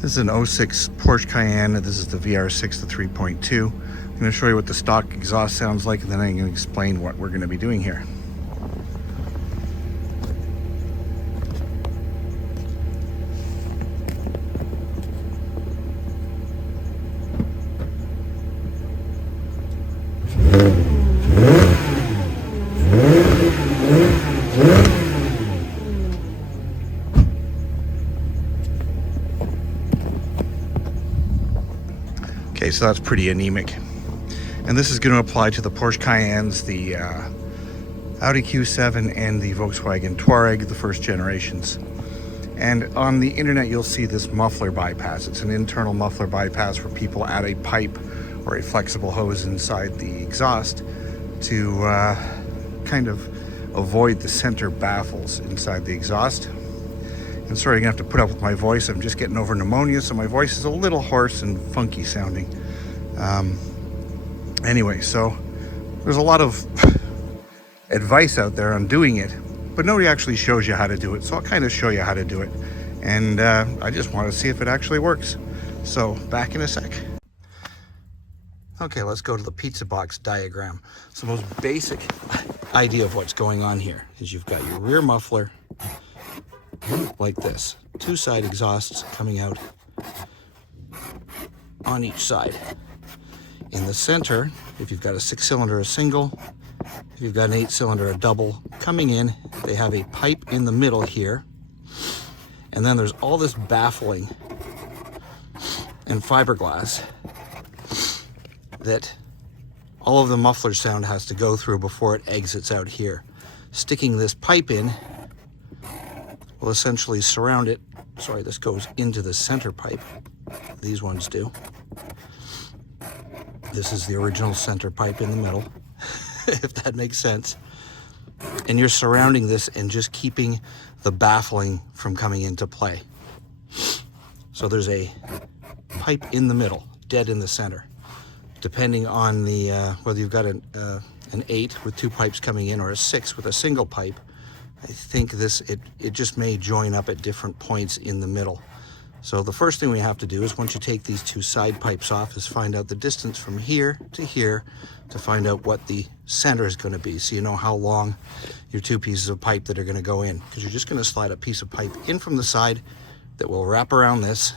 This is an 06 Porsche Cayenne. This is the VR6, the 3.2. I'm going to show you what the stock exhaust sounds like, and then I'm going to explain what we're going to be doing here. Okay, so that's pretty anemic. And this is going to apply to the Porsche Cayennes, the Audi Q7, and the Volkswagen Touareg, the first generations. And on the internet, you'll see this muffler bypass. It's an internal muffler bypass where people add a pipe or a flexible hose inside the exhaust to kind of avoid the center baffles inside the exhaust. And sorry, you're gonna have to put up with my voice. I'm just getting over pneumonia, so my voice is a little hoarse and funky sounding. Anyway, so there's a lot of advice out there on doing it, but nobody actually shows you how to do it. So I'll kind of show you how to do it. And I just want to see if it actually works. So back in a sec. Okay, let's go to the pizza box diagram. So the most basic idea of what's going on here is you've got your rear muffler like this. Two side exhausts coming out on each side. In the center, if you've got a 6-cylinder, a single, if you've got an 8-cylinder, a double, coming in, they have a pipe in the middle here. And then there's all this baffling and fiberglass that all of the muffler sound has to go through before it exits out here. Sticking this pipe in will essentially surround it. Sorry, this goes into the center pipe. These ones do. This is the original center pipe in the middle, if that makes sense. And you're surrounding this and just keeping the baffling from coming into play. So there's a pipe in the middle, dead in the center. Depending on the whether you've got an 8 with 2 pipes coming in or a 6 with a single pipe, I think it just may join up at different points in the middle. So the first thing we have to do is, once you take these 2 side pipes off, is find out the distance from here to find out what the center is going to be, so you know how long your 2 pieces of pipe that are going to go in. Because you're just going to slide a piece of pipe in from the side that will wrap around this.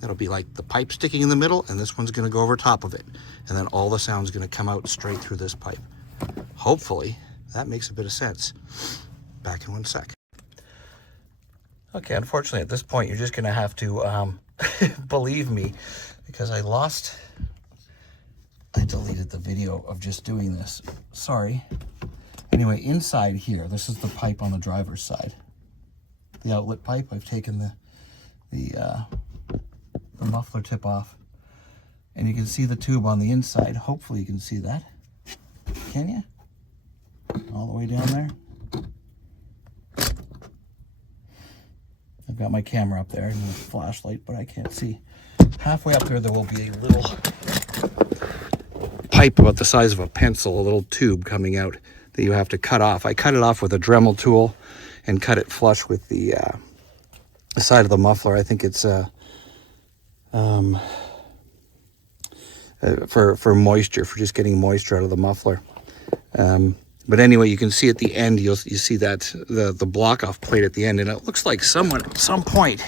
That'll be like the pipe sticking in the middle, and this one's going to go over top of it. And then all the sound's going to come out straight through this pipe. Hopefully that makes a bit of sense. Back in one sec. Okay, unfortunately at this point you're just going to have to believe me, because I deleted the video of just doing this. Sorry. Anyway, inside here, this is the pipe on the driver's side. The outlet pipe. I've taken the muffler tip off, and you can see the tube on the inside. Hopefully you can see that. Can you? All the way down there. I've got my camera up there and a flashlight, but I can't see. Halfway up there, there will be a little pipe about the size of a pencil, a little tube coming out that you have to cut off. I cut it off with a Dremel tool and cut it flush with the side of the muffler. I think it's for moisture, for just getting moisture out of the muffler. But anyway, you can see at the end, you see that the block-off plate at the end, and it looks like someone at some point,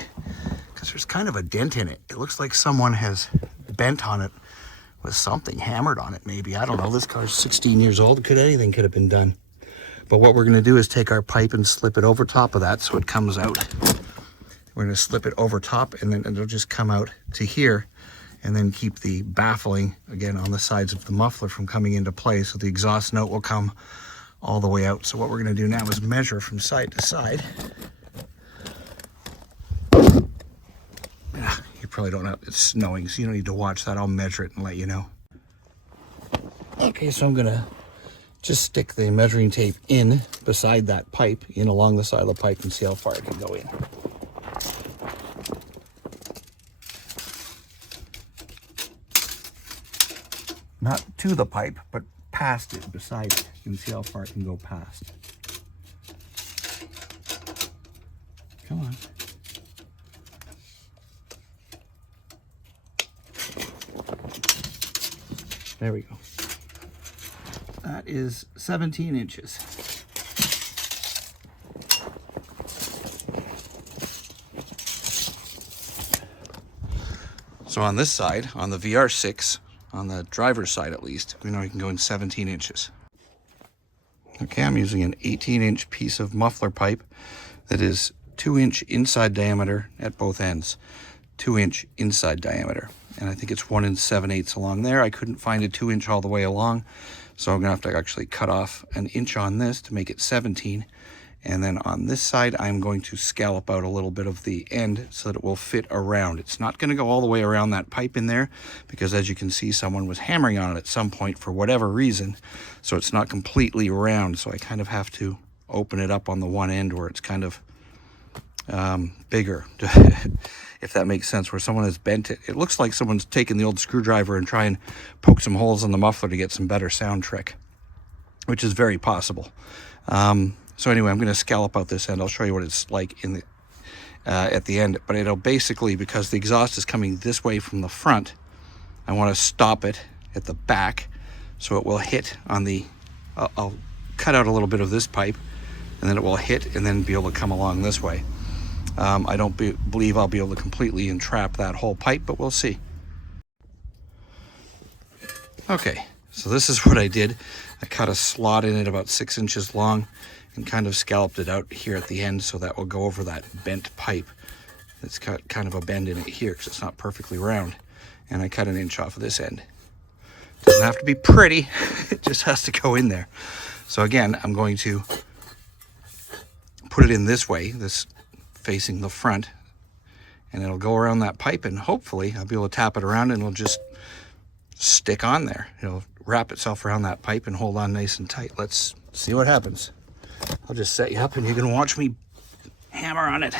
because there's kind of a dent in it, it looks like someone has bent on it with something, hammered on it maybe. I don't know, this car's 16 years old. Anything could have been done. But what we're going to do is take our pipe and slip it over top of that so it comes out. We're going to slip it over top, and then it'll just come out to here, and then keep the baffling, again, on the sides of the muffler from coming into play, so the exhaust note will come all the way out. So what we're going to do now is measure from side to side. You probably don't know, it's snowing, so you don't need to watch that. I'll measure it and let you know. Okay, so I'm going to just stick the measuring tape in beside that pipe, in along the side of the pipe, and see how far it can go in. Not to the pipe, but past it, beside it. You can see how far it can go past. Come on. There we go. That is 17 inches. So on this side, on the VR6, on the driver's side at least, we know we can go in 17 inches. Okay, I'm using an 18-inch piece of muffler pipe that is 2-inch inside diameter at both ends. 2-inch inside diameter. And I think it's 1 7/8 along there. I couldn't find a 2-inch all the way along, so I'm gonna have to actually cut off an inch on this to make it 17. And then on this side, I'm going to scallop out a little bit of the end so that it will fit around. It's not gonna go all the way around that pipe in there because, as you can see, someone was hammering on it at some point for whatever reason. So it's not completely round. So I kind of have to open it up on the one end where it's kind of bigger, if that makes sense, where someone has bent it. It looks like someone's taken the old screwdriver and try and poke some holes in the muffler to get some better sound trick, which is very possible. So anyway, I'm going to scallop out this end. I'll show you what it's like in the at the end, but it'll basically, because the exhaust is coming this way from the front, I want to stop it at the back so it will hit on the, I'll cut out a little bit of this pipe and then it will hit and then be able to come along this way. I don't believe I'll be able to completely entrap that whole pipe, but we'll see. Okay, so this is what I did. I cut a slot in it about 6 inches long and kind of scalloped it out here at the end so that will go over that bent pipe. It's got kind of a bend in it here because it's not perfectly round. And I cut an inch off of this end. Doesn't have to be pretty, it just has to go in there. So again, I'm going to put it in this way, this facing the front, and it'll go around that pipe, and hopefully I'll be able to tap it around and it'll just stick on there. It'll wrap itself around that pipe and hold on nice and tight. Let's see what happens. I'll just set you up and you can watch me hammer on it.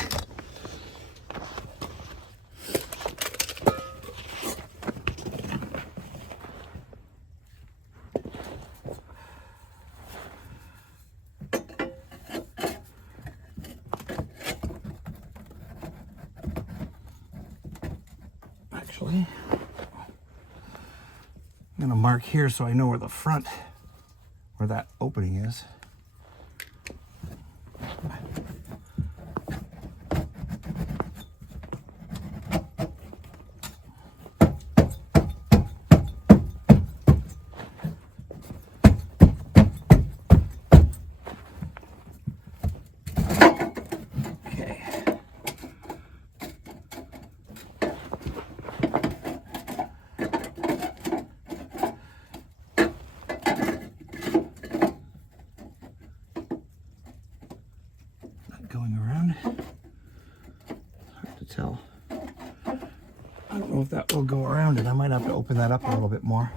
Actually, I'm going to mark here so I know where the front, where that opening is. Going around, hard to tell. I don't know if that will go around it. I might have to open that up a little bit more.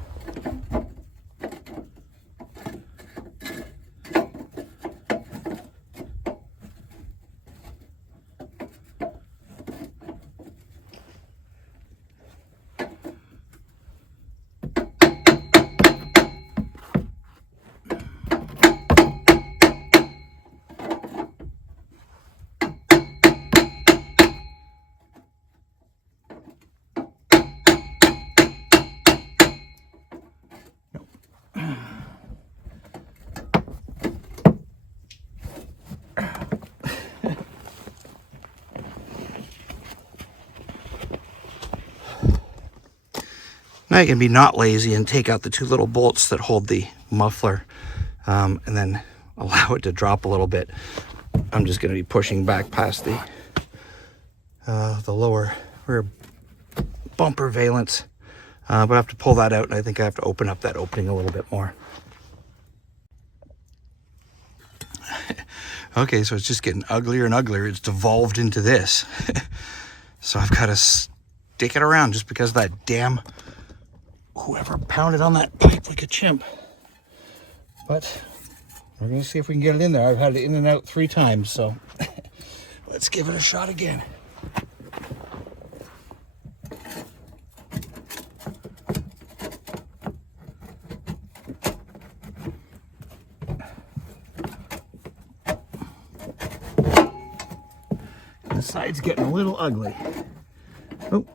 Now you can be not lazy and take out the two little bolts that hold the muffler and then allow it to drop a little bit. I'm just going to be pushing back past the lower rear bumper valence, but I have to pull that out, and I think I have to open up that opening a little bit more. Okay, so it's just getting uglier and uglier. It's devolved into this. So I've got to stick it around just because of that damn whoever pounded on that pipe like a chimp. But we're going to see if we can get it in there. I've had it in and out 3 times, so let's give it a shot again. The side's getting a little ugly. Oh,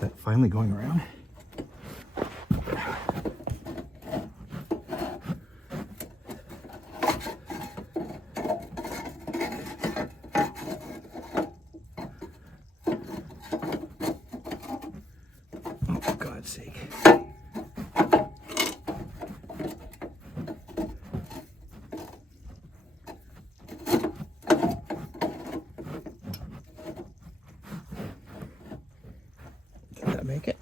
that finally going around. make it.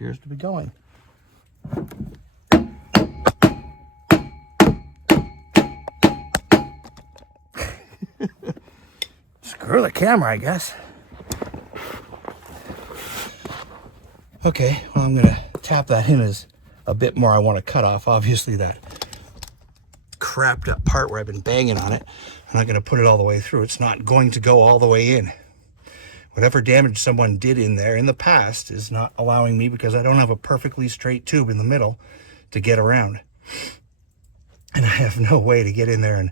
Appears to be going. Screw the camera, I guess. Okay, well, I'm gonna tap that in as a bit more. I want to cut off, obviously, that crapped up part where I've been banging on it. I'm not gonna put it all the way through. It's not going to go all the way in. Whatever damage someone did in there in the past is not allowing me, because I don't have a perfectly straight tube in the middle to get around. And I have no way to get in there and,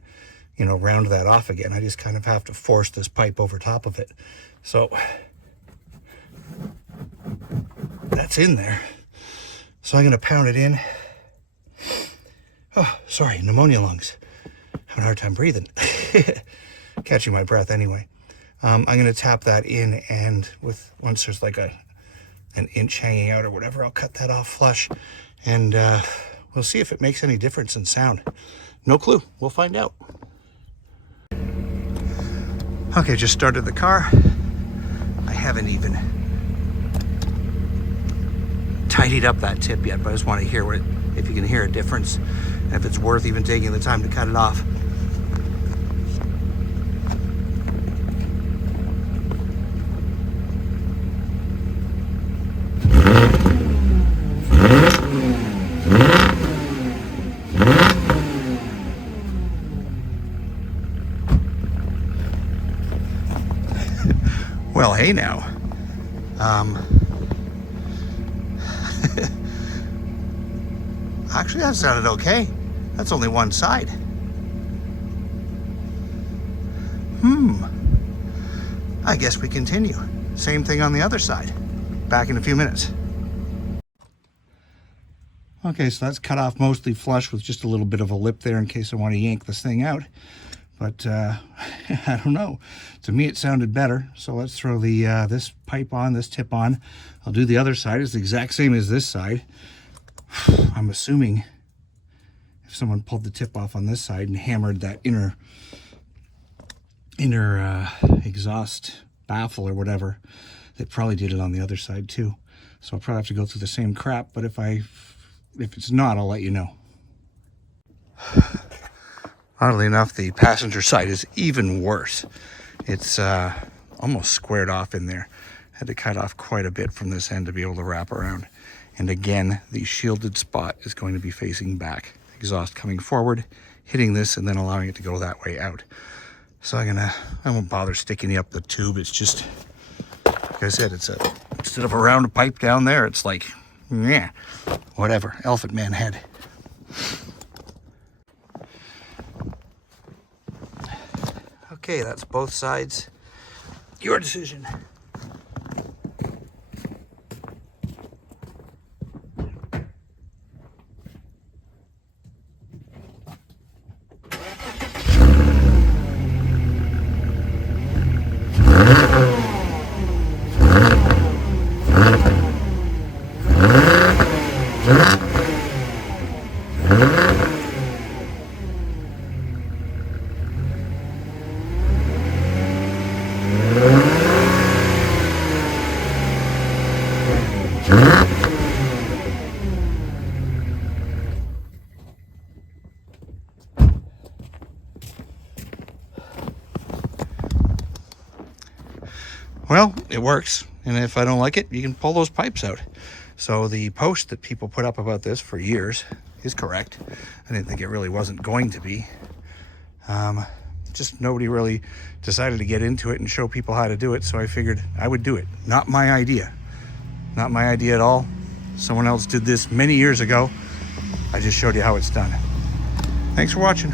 you know, round that off again. I just kind of have to force this pipe over top of it. So that's in there. So I'm going to pound it in. Oh, sorry, pneumonia lungs. Having a hard time breathing. Catching my breath anyway. I'm going to tap that in, and once there's like an inch hanging out or whatever, I'll cut that off flush, and we'll see if it makes any difference in sound. No clue. We'll find out. Okay, just started the car. I haven't even tidied up that tip yet, but I just want to hear if you can hear a difference, and if it's worth even taking the time to cut it off. Well, hey now. Actually, that sounded okay. That's only one side. I guess we continue. Same thing on the other side. Back in a few minutes. Okay, so that's cut off mostly flush with just a little bit of a lip there in case I want to yank this thing out. But I don't know. To me, it sounded better. So let's throw the this pipe on, this tip on. I'll do the other side. It's the exact same as this side. I'm assuming if someone pulled the tip off on this side and hammered that inner exhaust baffle or whatever, they probably did it on the other side too. So I'll probably have to go through the same crap. But if it's not, I'll let you know. Oddly enough, the passenger side is even worse. It's almost squared off in there. Had to cut off quite a bit from this end to be able to wrap around. And again, the shielded spot is going to be facing back. Exhaust coming forward, hitting this, and then allowing it to go that way out. So I won't bother sticking up the tube. It's just, like I said, instead of a round pipe down there, it's like, yeah, whatever, elephant man head. Okay, that's both sides. Your decision. Well, it works, and if I don't like it, you can pull those pipes out. So the post that people put up about this for years is correct. I didn't think it really wasn't going to be. Just nobody really decided to get into it and show people how to do it, so I figured I would do it. Not my idea. Not my idea at all. Someone else did this many years ago. I just showed you how it's done. Thanks for watching.